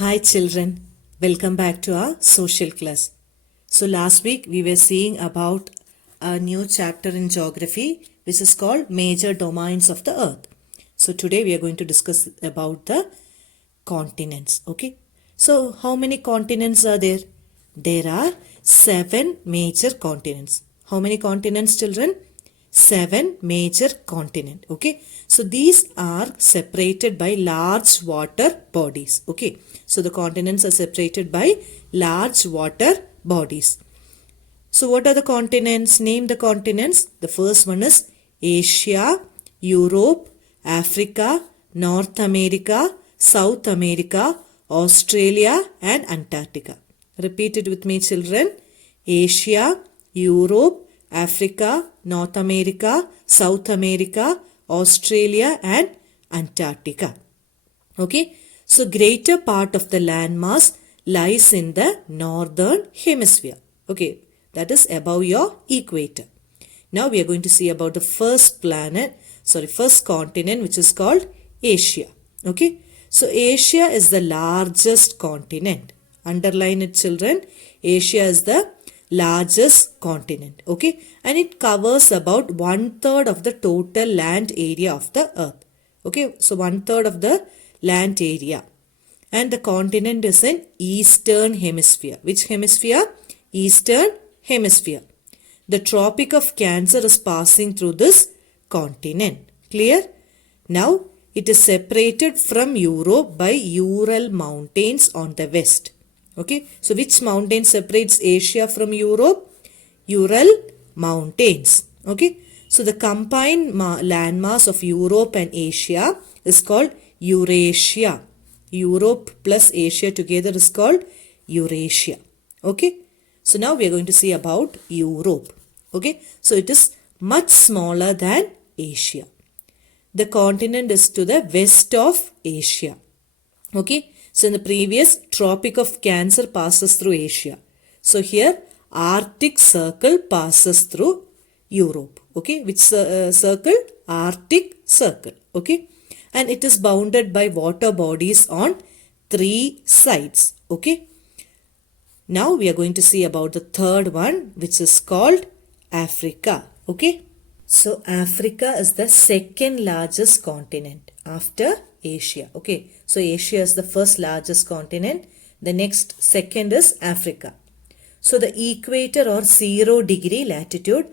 Hi children, welcome back to our social class. So last week we were seeing about a new chapter in geography which is called Major Domains of the Earth. So today we are going to discuss about the continents. Okay. So how many continents are there? There are 7 major continents. How many continents, children? 7 major continent. Okay. So these are separated by large water bodies. Okay. So the continents are separated by large water bodies. So what are the continents? Name the continents. The first one is Asia, Europe, Africa, North America, South America, Australia and Antarctica. Repeat it with me, children. Asia, Europe, Africa, North America, South America, Australia and Antarctica. Okay. So greater part of the landmass lies in the northern hemisphere. Okay. That is above your equator. Now we are going to see about the first continent, which is called Asia. Okay. So Asia is the largest continent. Underline it, children. Asia is the largest continent. Okay. And it covers about 1/3 of the total land area of the earth. Okay. So 1/3 of the land area. And the continent is in Eastern Hemisphere. Which hemisphere? Eastern Hemisphere. The Tropic of Cancer is passing through this continent. Clear? Now, it is separated from Europe by Ural Mountains on the west. Okay. So, which mountain separates Asia from Europe? Ural Mountains. Okay. So, the combined landmass of Europe and Asia is called Eurasia. Europe plus Asia together is called Eurasia. Okay. So now we are going to see about Europe. Okay. So it is much smaller than Asia. The continent is to the west of Asia. Okay. So in the previous, Tropic of Cancer passes through Asia. So here, Arctic Circle passes through Europe. Okay. Which circle? Arctic Circle. Okay. And it is bounded by water bodies on 3 sides. Okay. Now we are going to see about the third one, which is called Africa. Okay. So Africa is the second largest continent after Asia. Okay. So Asia is the first largest continent. The next second is Africa. So the equator or 0° latitude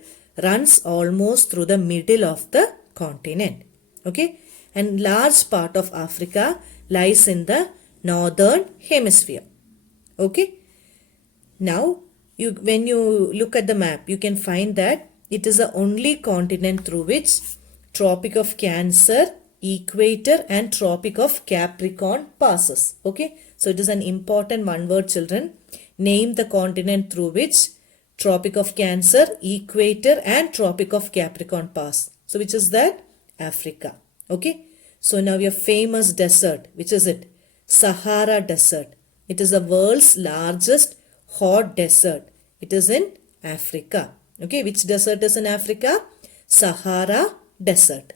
runs almost through the middle of the continent. Okay. And large part of Africa lies in the northern hemisphere. Okay. Now, when you look at the map, you can find that it is the only continent through which Tropic of Cancer, Equator and Tropic of Capricorn passes. Okay. So, it is an important one word, children. Name the continent through which Tropic of Cancer, Equator and Tropic of Capricorn pass. So, which is that? Africa. Okay. So now your famous desert, which is it? Sahara Desert. It is the world's largest hot desert. It is in Africa. Okay, which desert is in Africa? Sahara Desert.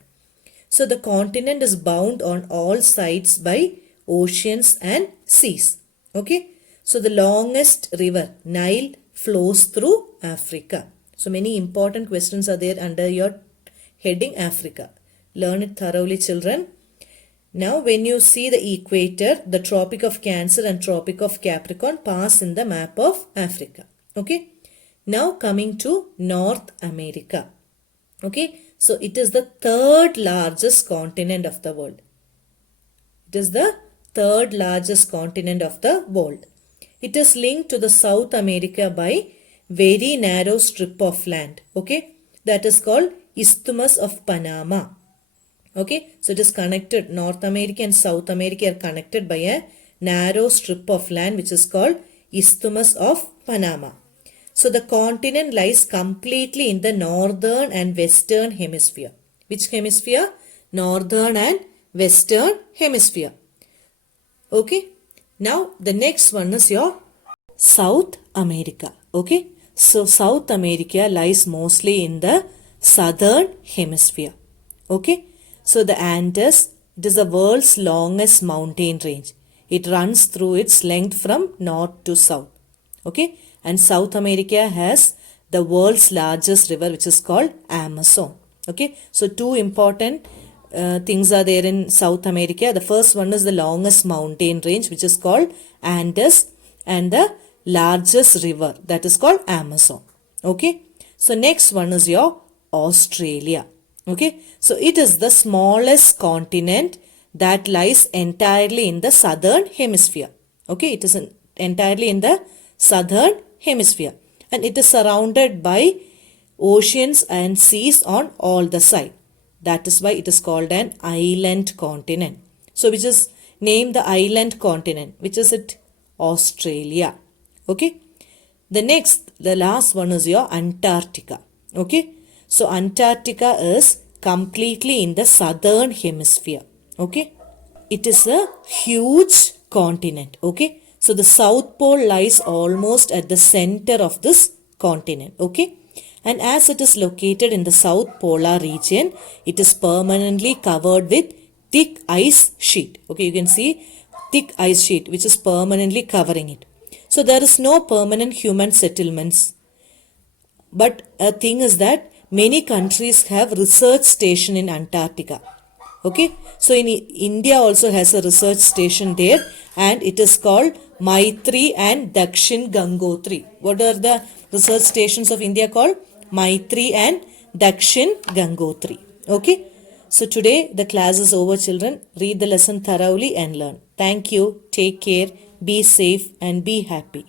So the continent is bound on all sides by oceans and seas. Okay, so the longest river, Nile, flows through Africa. So many important questions are there under your heading Africa. Learn it thoroughly, children. Now, when you see the equator, the Tropic of Cancer and Tropic of Capricorn pass in the map of Africa. Okay. Now, coming to North America. Okay. So, it is the third largest continent of the world. It is the third largest continent of the world. It is linked to the South America by very narrow strip of land. Okay. That is called Isthmus of Panama. Okay, so it is connected. North America and South America are connected by a narrow strip of land which is called Isthmus of Panama. So the continent lies completely in the northern and western hemisphere. Which hemisphere? Northern and western hemisphere. Okay, now the next one is your South America. Okay, so South America lies mostly in the southern hemisphere. Okay. So the Andes, it is the world's longest mountain range. It runs through its length from north to south. Okay, and South America has the world's largest river, which is called Amazon. Okay, so two important things are there in South America. The first one is the longest mountain range, which is called Andes, and the largest river, that is called Amazon. Okay, so next one is your Australia. Okay, so it is the smallest continent that lies entirely in the southern hemisphere. Okay, it is entirely in the southern hemisphere, and it is surrounded by oceans and seas on all the sides. That is why it is called an island continent. So which is named the island continent, which is it? Australia. Okay. The last one is your Antarctica. Okay. So Antarctica is completely in the southern hemisphere. Okay. It is a huge continent. Okay. So the South Pole lies almost at the center of this continent. Okay. And as it is located in the South Polar region, it is permanently covered with thick ice sheet. Okay, you can see thick ice sheet which is permanently covering it. So there is no permanent human settlements. But a thing is that many countries have research station in Antarctica. Okay, so in India also has a research station there, and it is called Maitri and Dakshin Gangotri. What are the research stations of India called? Maitri and Dakshin Gangotri. Okay, so today the class is over, children. Read the lesson thoroughly and learn. Thank you. Take care. Be safe and be happy.